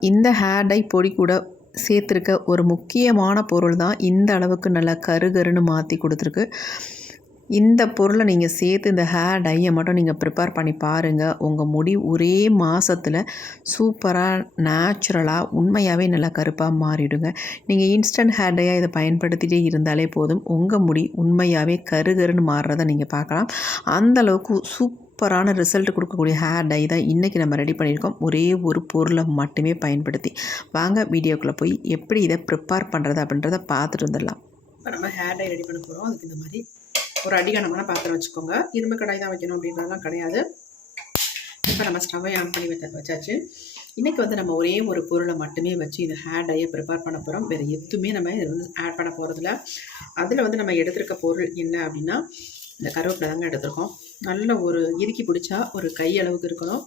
இந்த hair dye பொடி கூட சேர்த்துருக்க ஒரு முக்கியமான பொருள் தான் இந்த அளவுக்கு நல்லா கருகருன்னு மாற்றி கொடுத்துருக்கு. இந்த பொருளை நீங்கள் சேர்த்து இந்த ஹேர் டையை மட்டும் நீங்கள் ப்ரிப்பேர் பண்ணி பாருங்கள் உங்கள் முடி ஒரே மாதத்தில் சூப்பராக நேச்சுரலாக உண்மையாகவே நல்லா கருப்பாக மாறிடுங்க. நீங்கள் இன்ஸ்டன்ட் ஹேர் டையாக இதை பயன்படுத்திகிட்டே இருந்தாலே போதும். உங்கள் முடி உண்மையாகவே கருகருன்னு மாறுறதை நீங்கள் பார்க்கலாம். அந்தளவுக்கு சூப்பரான ரிசல்ட் கொடுக்கக்கூடிய ஹேர் டை தான் இன்றைக்கி நம்ம ரெடி பண்ணியிருக்கோம். ஒரே ஒரு பொருளை மட்டுமே பயன்படுத்தி. வாங்க வீடியோக்குள்ளே போய் எப்படி இதை ப்ரிப்பேர் பண்ணுறது அப்படின்றத பார்த்துட்டு வந்துடலாம். இப்போ நம்ம ஹேர் டை ரெடி பண்ண போகிறோம் அதுக்கு இந்த மாதிரி ஒரு அடிகனமான பாத்திரம் வச்சுக்கோங்க. இரும்பு கடாய் தான் வைக்கணும் அப்படின்றதெல்லாம் கிடையாது. இப்போ நம்ம ஸ்டவ்வை ஆன் பண்ணி வச்ச வச்சாச்சு. இன்றைக்கி வந்து நம்ம ஒரே ஒரு பொருளை மட்டுமே வச்சு இந்த ஹேர் டையை ப்ரிப்பேர் பண்ண போகிறோம் வேறு எதுவுமே நம்ம இதில் வந்து ஆட் பண்ண போகிறதில்ல அதில் வந்து நம்ம எடுத்திருக்க பொருள் என்ன அப்படின்னா இந்த கருவேப்பிலை தாங்க எடுத்திருக்கோம். நல்ல ஒரு இறுக்கி பிடிச்சா ஒரு கை அளவுக்கு இருக்கணும்.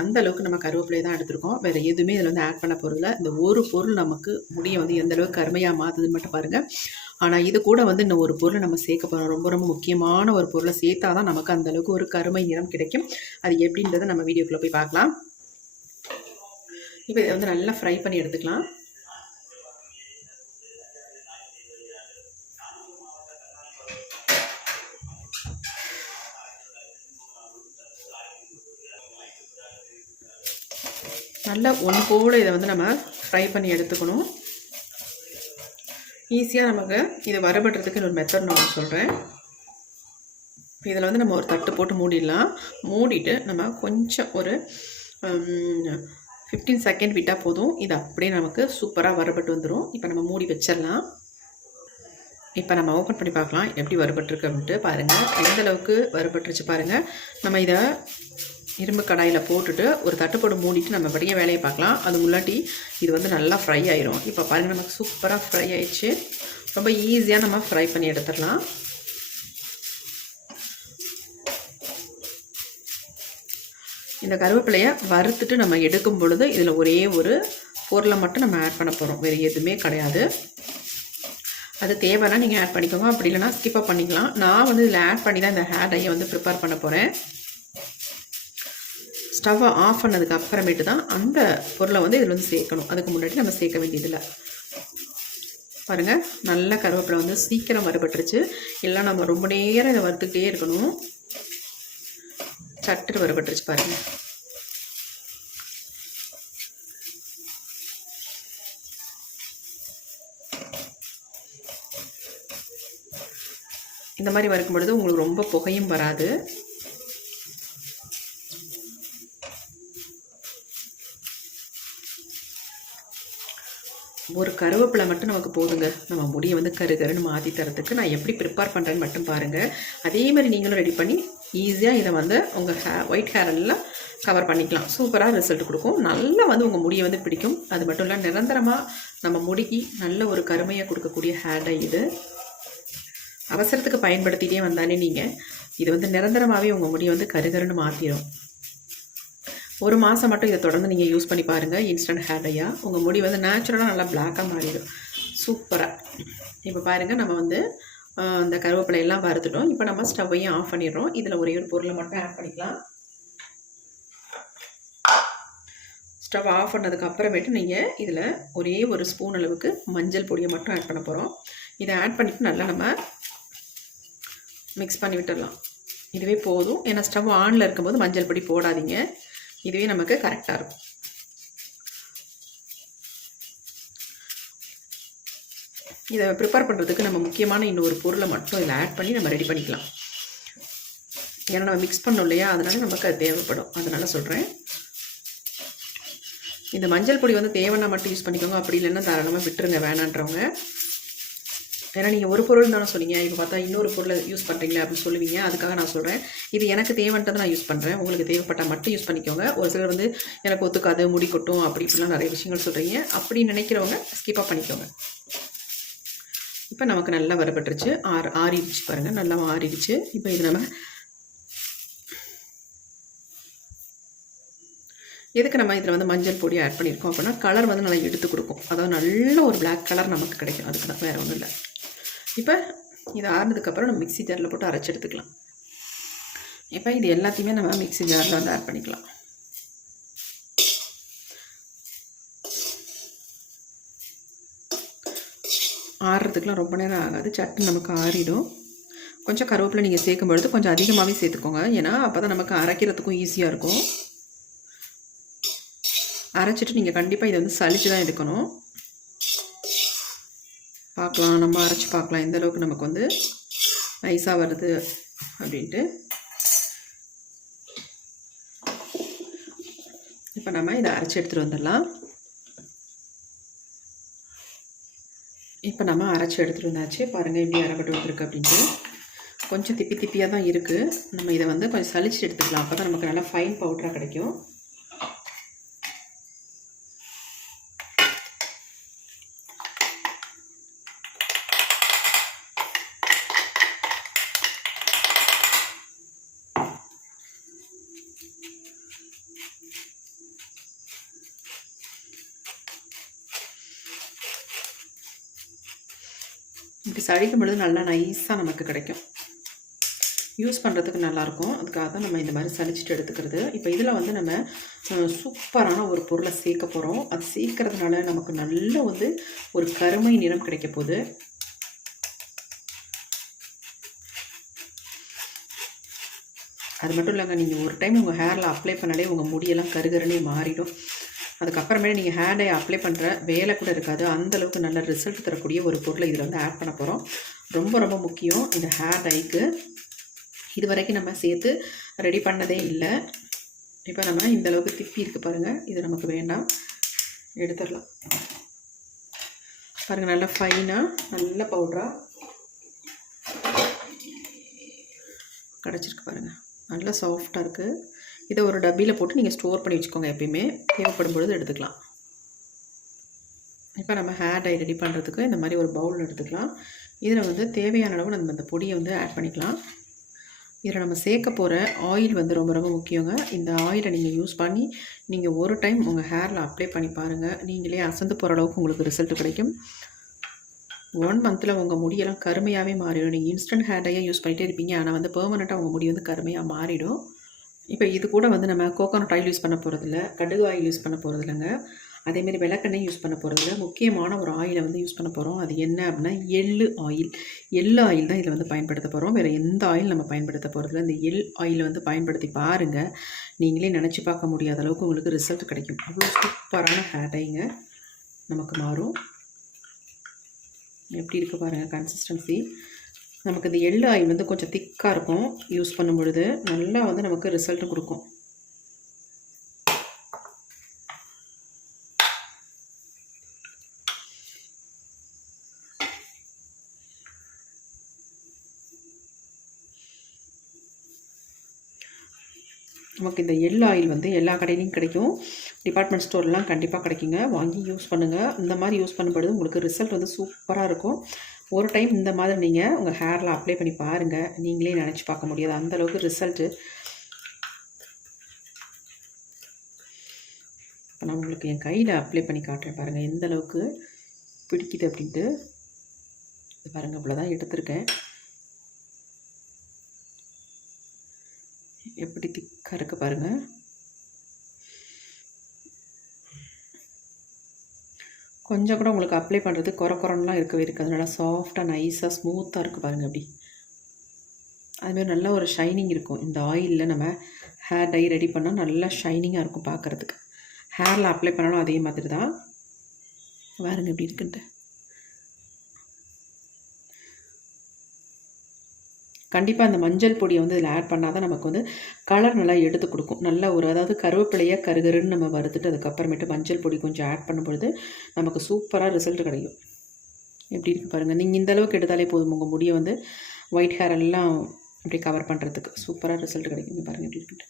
அந்த அளவுக்கு நம்ம கருவேப்பிலை தான் எடுத்திருக்கோம். வேறு எதுவுமே இதில் வந்து ஆட் பண்ண போகிறதில்ல இந்த ஒரு பொருள் நமக்கு முடியை வந்து எந்த அளவுக்கு கருமையாக மாற்றுதுன்னு மட்டும் பாருங்கள் ஆனால் இது கூட வந்து இன்னும் ஒரு பொருளை நம்ம சேர்க்க போகிறோம் ரொம்ப ரொம்ப முக்கியமான ஒரு பொருளை சேர்த்தா தான் நமக்கு அந்தளவுக்கு ஒரு கருமை நிறம் கிடைக்கும். அது எப்படின்றத நம்ம வீடியோக்குள்ளே போய் பார்க்கலாம். இப்போ இதை வந்து நல்லா ஃப்ரை பண்ணி எடுத்துக்கலாம். நல்லா ஒன்று போல் இதை வந்து நம்ம ஃப்ரை பண்ணி எடுத்துக்கணும். ஈஸியாக நமக்கு இதை வரப்படுறதுக்கு இன்னொரு மெத்தட் நான் சொல்கிறேன் இதில் வந்து நம்ம ஒரு தட்டு போட்டு மூடிடலாம். மூடிட்டு நம்ம கொஞ்சம் ஒரு ஃபிஃப்டீன் செகண்ட் விட்டால் போதும். இது அப்படியே நமக்கு சூப்பராக வரப்பட்டு வந்துடும் இப்போ நம்ம மூடி வச்சிடலாம். இப்போ நம்ம ஓப்பன் பண்ணி பார்க்கலாம். எப்படி வறுபட்டுருக்கு அப்படின்ட்டு பாருங்கள் எந்த அளவுக்கு வறுபட்டுருச்சு பாருங்கள் நம்ம இதை இரும்பு கடாயில் போட்டுட்டு ஒரு தட்டுப்போடு மூடிட்டு நம்ம படிக்க வேலையை பார்க்கலாம். அது முன்னாடி இது வந்து நல்லா ஃப்ரை ஆயிரும். இப்போ பாருங்கள் நமக்கு சூப்பராக ஃப்ரை ஆயிடுச்சு. ரொம்ப ஈஸியாக நம்ம ஃப்ரை பண்ணி எடுத்துடலாம். இந்த கருவேப்பிலையை வறுத்துட்டு நம்ம எடுக்கும் பொழுது இதில் ஒரே ஒரு பொருளை மட்டும் நம்ம ஆட் பண்ண போகிறோம் வேறு எதுவுமே கிடையாது. அது தேவைன்னா நீங்கள் ஆட் பண்ணிக்கோங்க. அப்படி இல்லைனா ஸ்கிப்பாக பண்ணிக்கலாம். நான் வந்து இதில் ஆட் பண்ணி தான் இந்த ஹேர் டையை வந்து ப்ரிப்பேர் பண்ண போகிறேன் ஸ்டவ்வை ஆஃப் பண்ணதுக்கு அப்புறமேட்டு தான் அந்த பொருளை வந்து இதில் வந்து சேர்க்கணும். அதுக்கு முன்னாடி நம்ம சேர்க்க வேண்டியதில்லை. பாருங்கள் நல்ல கருவேப்பிலை வந்து சீக்கிரம் வறுபட்டுருச்சு. இல்லை நம்ம ரொம்ப நேரம் இதை வறுத்துக்கிட்டே இருக்கணும். சட்டு வறுபட்டுருச்சு பாருங்கள் இந்த மாதிரி வறுக்கும் பொழுது உங்களுக்கு ரொம்ப புகையும் வராது. ஒரு கருவேப்பிலை மட்டும் நமக்கு போதுங்க. நம்ம முடியை வந்து கருகருன்னு மாற்றி தரத்துக்கு நான் எப்படி ப்ரிப்பேர் பண்ணுறேன்னு மட்டும் பாருங்கள் அதே மாதிரி நீங்களும் ரெடி பண்ணி ஈஸியாக இதை வந்து உங்கள் ஹே ஒயிட் ஹேர் எல்லாம் கவர் பண்ணிக்கலாம். சூப்பராக ரிசல்ட் கொடுக்கும். நல்லா வந்து உங்கள் முடியை வந்து பிடிக்கும். அது மட்டும் இல்லை நிரந்தரமாக நம்ம முடிக்கு நல்ல ஒரு கருமையை கொடுக்கக்கூடிய ஹேர் டை இது. அவசரத்துக்கு பயன்படுத்திகிட்டே வந்தாலே நீங்கள் இது வந்து நிரந்தரமாகவே உங்கள் முடியை வந்து கருகருன்னு மாற்றிடும் ஒரு மாதம் மட்டும் இதை தொடர்ந்து நீங்கள் யூஸ் பண்ணி பாருங்கள் இன்ஸ்டன்ட் ஹேர் டையாக உங்கள் முடி வந்து நேச்சுரலாக நல்லா பிளாக்காக மாறிடும். சூப்பராக இப்போ பாருங்கள் நம்ம வந்து இந்த கருவேப்பிலையெல்லாம் வறுத்துட்டோம். இப்போ நம்ம ஸ்டவ்வையும் ஆஃப் பண்ணிடுறோம். இதில் ஒரே ஒரு பொருளை மட்டும் ஆட் பண்ணிக்கலாம். ஸ்டவ் ஆஃப் பண்ணதுக்கு அப்புறமேட்டு நீங்கள் இதில் ஒரே ஒரு ஸ்பூன் அளவுக்கு மஞ்சள் பொடியை மட்டும் ஆட் பண்ண போகிறோம் இதை ஆட் பண்ணிவிட்டு நல்லா நம்ம மிக்ஸ் பண்ணி விட்டுடலாம். இதுவே போதும். ஏன்னா ஸ்டவ் ஆனில் இருக்கும்போது மஞ்சள் பொடி போடாதீங்க. இதுவே நமக்கு கரெக்டாக இருக்கும். இதை ப்ரிப்பேர் பண்ணுறதுக்கு நம்ம முக்கியமான இன்னொரு பொருளை மட்டும் இதில் ஆட் பண்ணி நம்ம ரெடி பண்ணிக்கலாம். ஏன்னா நம்ம மிக்ஸ் பண்ணோம் இல்லையா? அதனால நமக்கு அது தேவைப்படும். அதனால் சொல்கிறேன் இந்த மஞ்சள் பொடி வந்து தேவைன்னா மட்டும் யூஸ் பண்ணிக்கோங்க. அப்படி இல்லைன்னா தாராளமாக விட்டுருங்க. வேணான்றவங்க. ஏன்னா நீங்கள் ஒரு பொருள் தானே சொன்னீங்க. இப்போ பார்த்தா இன்னொரு பொருளை யூஸ் பண்ணுறீங்களே அப்படின்னு சொல்லுவீங்க. அதுக்காக நான் சொல்கிறேன் இது எனக்கு தேவைன்றதை நான் யூஸ் பண்ணுறேன் உங்களுக்கு தேவைப்பட்டால் மட்டும் யூஸ் பண்ணிக்கோங்க. ஒரு சிலர் வந்து எனக்கு ஒத்துக்காது முடி கொட்டும் அப்படி இப்படிலாம் நிறைய விஷயங்கள் சொல்கிறீங்க அப்படி நினைக்கிறவங்க ஸ்கிப்பாக பண்ணிக்கோங்க. இப்போ நமக்கு நல்லா வரப்பட்டுருச்சு ஆறு ஆறிடுச்சு பாருங்கள் நல்லா ஆறிடுச்சு இப்போ இது நம்ம எதுக்கு நம்ம இதில் வந்து மஞ்சள் பொடி ஆட் பண்ணியிருக்கோம் அப்படின்னா கலர் வந்து நல்லா எடுத்து கொடுக்கும். அதாவது நல்ல ஒரு பிளாக் கலர் நமக்கு கிடைக்கும். அதுக்கு தான் வேறு ஒன்றும் இல்லை. இப்போ இது ஆறுனதுக்கப்புறம் நம்ம மிக்சி ஜாரில் போட்டு அரைச்சி எடுத்துக்கலாம். இப்போ இது எல்லாத்தையுமே நம்ம மிக்சி ஜாரில் வந்து ஆட் பண்ணிக்கலாம். ஆறுறதுக்குலாம் ரொம்ப நேரம் ஆகாது. சட்னி நமக்கு ஆறிடும். கொஞ்சம் கருவேப்பிலை நீங்கள் சேர்க்கும் பொழுது கொஞ்சம் அதிகமாகவே சேர்த்துக்கோங்க. ஏன்னா அப்போ தான் நமக்கு அரைக்கிறதுக்கும் ஈஸியாக இருக்கும். அரைச்சிட்டு நீங்கள் கண்டிப்பாக இதை வந்து சளிச்சு தான் எடுக்கணும். பார்க்கலாம் நம்ம அரைச்சி பார்க்கலாம். எந்த அளவுக்கு நமக்கு வந்து நைஸாக வருது அப்படின்ட்டு. இப்போ நம்ம இதை அரைச்சி எடுத்துகிட்டு வந்துடலாம். இப்போ நம்ம அரைச்சி எடுத்துகிட்டு வந்தாச்சு. பாருங்கள் எப்படி அரைப்பட்டு வந்துருக்கு அப்படின்ட்டு. கொஞ்சம் திப்பி திப்பியாக தான் இருக்குது நம்ம இதை வந்து கொஞ்சம் சளிச்சு எடுத்துக்கலாம். அப்போ தான் நமக்கு நல்லா ஃபைன் பவுடராக கிடைக்கும். இப்படி சளிக்கும் பொழுது நல்லா நைஸாக நமக்கு கிடைக்கும். யூஸ் பண்ணுறதுக்கு நல்லாயிருக்கும் அதுக்காக தான் நம்ம இந்த மாதிரி சலிச்சிட்டு எடுத்துக்கிறது. இப்போ இதில் வந்து நம்ம சூப்பரான ஒரு பொருளை சேர்க்க போகிறோம் அது சேர்க்கறதுனால நமக்கு நல்ல வந்து ஒரு கருமை நிறம் கிடைக்க போகுது. அது மட்டும் இல்லைங்க நீங்கள் ஒரு டைம் உங்கள் ஹேரில் அப்ளை பண்ணாலே உங்கள் முடியெல்லாம் கருகருனே மாறிடும். அதுக்கப்புறமே நீங்கள் ஹேண்டை அப்ளை பண்ணுற வேலை கூட இருக்காது. அந்தளவுக்கு நல்ல ரிசல்ட் தரக்கூடிய ஒரு பொருளை இதில் வந்து ஆட் பண்ண போகிறோம் ரொம்ப ரொம்ப முக்கியம் இந்த ஹேர் டைக்கு இது வரைக்கும் நம்ம சேர்த்து ரெடி பண்ணதே இல்லை. இப்போ நம்ம இந்த அளவுக்கு திப்பி இருக்குது பாருங்கள் இது நமக்கு வேண்டாம். எடுத்துடலாம். பாருங்கள் நல்லா ஃபைனாக நல்ல பவுட்ராக கிடச்சிருக்கு பாருங்கள் நல்லா சாஃப்டாக இருக்குது இதை ஒரு டப்பியில் போட்டு நீங்கள் ஸ்டோர் பண்ணி வச்சுக்கோங்க எப்பயுமே. தேவைப்படும் பொழுது எடுத்துக்கலாம். இப்போ நம்ம ஹேர் டை ரெடி பண்ணுறதுக்கு இந்த மாதிரி ஒரு பவுல் எடுத்துக்கலாம். இதில் வந்து தேவையான அளவு நம்ம இந்த பொடியை வந்து ஆட் பண்ணிக்கலாம். இதில் நம்ம சேர்க்க போகிற ஆயில் வந்து ரொம்ப ரொம்ப முக்கியங்க. இந்த ஆயிலை நீங்கள் யூஸ் பண்ணி நீங்கள் ஒரு டைம் உங்கள் ஹேரில் அப்ளை பண்ணி பாருங்கள் நீங்களே அசந்து போகிற அளவுக்கு உங்களுக்கு ரிசல்ட் கிடைக்கும். ஒன் மந்தில் உங்கள் முடியெல்லாம் கருமையாகவே மாறிடும். நீங்கள் இன்ஸ்டன்ட் ஹேர் டையாக யூஸ் பண்ணிகிட்டே இருப்பீங்க. ஆனால் வந்து பெர்மனெண்ட்டாக உங்கள் முடி வந்து கருமையாக மாறிடும். இப்போ இது கூட வந்து நம்ம கோகோனட் ஆயில் யூஸ் பண்ண போகிறதில்ல கடுகு ஆயில் யூஸ் பண்ண போகிறதில்லங்க அதேமாரி விளக்கெண்ணெய் யூஸ் பண்ண போகிறதில்ல முக்கியமான ஒரு ஆயிலை வந்து யூஸ் பண்ண போகிறோம் அது என்ன அப்படின்னா எள்ளு ஆயில் எள்ளு ஆயில் தான் இதில் வந்து பயன்படுத்த போகிறோம் வேறு எந்த ஆயில் நம்ம பயன்படுத்த போகிறதில்ல இந்த எள் ஆயிலை வந்து பயன்படுத்தி பாருங்கள் நீங்களே நினச்சி பார்க்க முடியாத அளவுக்கு உங்களுக்கு ரிசல்ட் கிடைக்கும். அவ்வளோ சூப்பரான ஹேர் டைங்க நமக்கு மாறும். எப்படி இருக்குது பாருங்கள் கன்சிஸ்டன்சி நமக்கு இந்த எள்ளு ஆயில் வந்து கொஞ்சம் திக்காக இருக்கும். யூஸ் பண்ணும் பொழுது நல்லா வந்து நமக்கு ரிசல்ட் கொடுக்கும். நமக்கு இந்த எள் ஆயில் வந்து எல்லா கடையிலையும் கிடைக்கும். டிபார்ட்மெண்ட் ஸ்டோர்லாம் கண்டிப்பாக கிடைக்குங்க. வாங்கி யூஸ் பண்ணுங்கள் இந்த மாதிரி யூஸ் பண்ணும்பொழுது உங்களுக்கு ரிசல்ட் வந்து சூப்பராக இருக்கும். ஒரு டைம் இந்த மாதிரி நீங்கள் உங்கள் ஹேரில் அப்ளை பண்ணி பாருங்கள் நீங்களே நினச்சி பார்க்க முடியாது. அந்தளவுக்கு ரிசல்ட்டு இப்போ நான் உங்களுக்கு என் கையில் அப்ளை பண்ணி காட்டுறேன் பாருங்கள் எந்த அளவுக்கு பிடிக்குது அப்படின்ட்டு. இது பாருங்கள் இவ்வளோதான் எடுத்திருக்கேன். எப்படி திக்காக இருக்குது பாருங்கள் கொஞ்சம் கூட உங்களுக்கு அப்ளை பண்ணுறது குறை குறன்லாம் இருக்கவே இருக்காது. நல்லா சாஃப்டாக நைஸாக ஸ்மூத்தாக இருக்குது பாருங்கள் அப்படி. அதுமாரி நல்ல ஒரு ஷைனிங் இருக்கும். இந்த ஆயிலில் நம்ம ஹேர் டை ரெடி பண்ணால் நல்லா ஷைனிங்காக இருக்கும் பார்க்குறதுக்கு ஹேரில் அப்ளை பண்ணாலும் அதே மாதிரி தான். பாருங்க எப்படி இருக்குன்ட்டு. கண்டிப்பாக அந்த மஞ்சள் பொடியை வந்து இதில் ஆட் பண்ணால் தான் நமக்கு வந்து கலர் நல்லா எடுத்து கொடுக்கும். நல்ல ஒரு அதாவது கருவேப்பிலையாக கருகருன்னு நம்ம வறுத்துட்டு அதுக்கப்புறமேட்டு மஞ்சள் பொடி கொஞ்சம் ஆட் பண்ணும்பொழுது நமக்கு சூப்பராக ரிசல்ட் கிடைக்கும். எப்படி இருக்கு பாருங்கள் நீங்கள் இந்த அளவுக்கு எடுத்தாலே போதும். உங்கள் முடியை வந்து ஒயிட் ஹேர் எல்லாம் அப்படி கவர் பண்ணுறதுக்கு சூப்பராக ரிசல்ட் கிடைக்கும் பாருங்கள் எப்படி இருக்குன்ட்டு.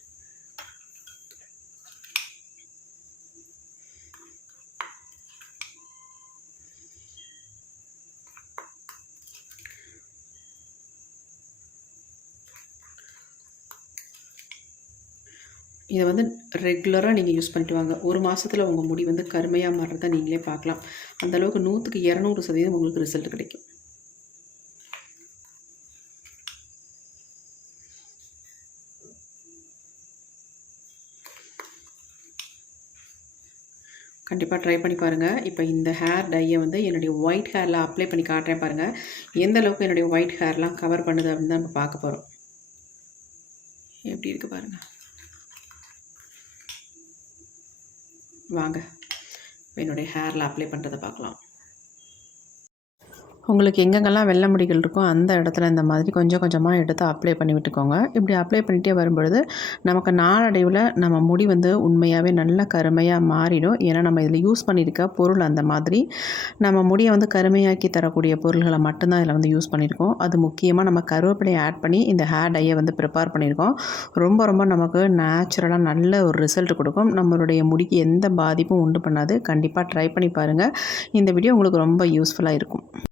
இதை வந்து ரெகுலராக நீங்கள் யூஸ் பண்ணிட்டு வாங்க. ஒரு மாதத்தில் உங்கள் முடி வந்து கருமையாக மாறுறத நீங்களே பார்க்கலாம். அந்தளவுக்கு நூற்றுக்கு இரநூறு சதவீதம் உங்களுக்கு ரிசல்ட் கிடைக்கும். கண்டிப்பாக ட்ரை பண்ணி பாருங்கள் இப்போ இந்த ஹேர் டையை வந்து என்னுடைய ஒயிட் ஹேரில் அப்ளை பண்ணி காட்டுறேன் பாருங்கள் எந்த அளவுக்கு என்னுடைய ஒயிட் ஹேர்லாம் கவர் பண்ணுது அப்படின்னு தான் நம்ம பார்க்க போகிறோம் எப்படி இருக்குது பாருங்கள் வாங்க. இப்போ என்னுடைய ஹேரில் அப்ளை பண்ணுறதை பார்க்கலாம். உங்களுக்கு எங்கெங்கெல்லாம் வெள்ளை முடிகள் இருக்கோ அந்த இடத்துல இந்த மாதிரி கொஞ்சம் கொஞ்சமாக எடுத்து அப்ளை பண்ணி விட்டுக்கோங்க. இப்படி அப்ளை பண்ணிகிட்டே வரும்பொழுது நமக்கு நாளடைவில் நம்ம முடி வந்து உண்மையாகவே நல்ல கருமையாக மாறிடும். ஏன்னா நம்ம இதில் யூஸ் பண்ணியிருக்க பொருள் அந்த மாதிரி. நம்ம முடியை வந்து கருமையாக்கி தரக்கூடிய பொருள்களை மட்டும்தான் இதில் வந்து யூஸ் பண்ணியிருக்கோம் அது முக்கியமாக நம்ம கருவேப்பிலையை ஆட் பண்ணி இந்த ஹேர் டையை வந்து ப்ரிப்பேர் பண்ணியிருக்கோம் ரொம்ப ரொம்ப நமக்கு நேச்சுரலாக நல்ல ஒரு ரிசல்ட் கொடுக்கும். நம்மளுடைய முடிக்கு எந்த பாதிப்பும் உண்டு பண்ணாது. கண்டிப்பாக ட்ரை பண்ணி பாருங்கள் இந்த வீடியோ உங்களுக்கு ரொம்ப யூஸ்ஃபுல்லாக இருக்கும்.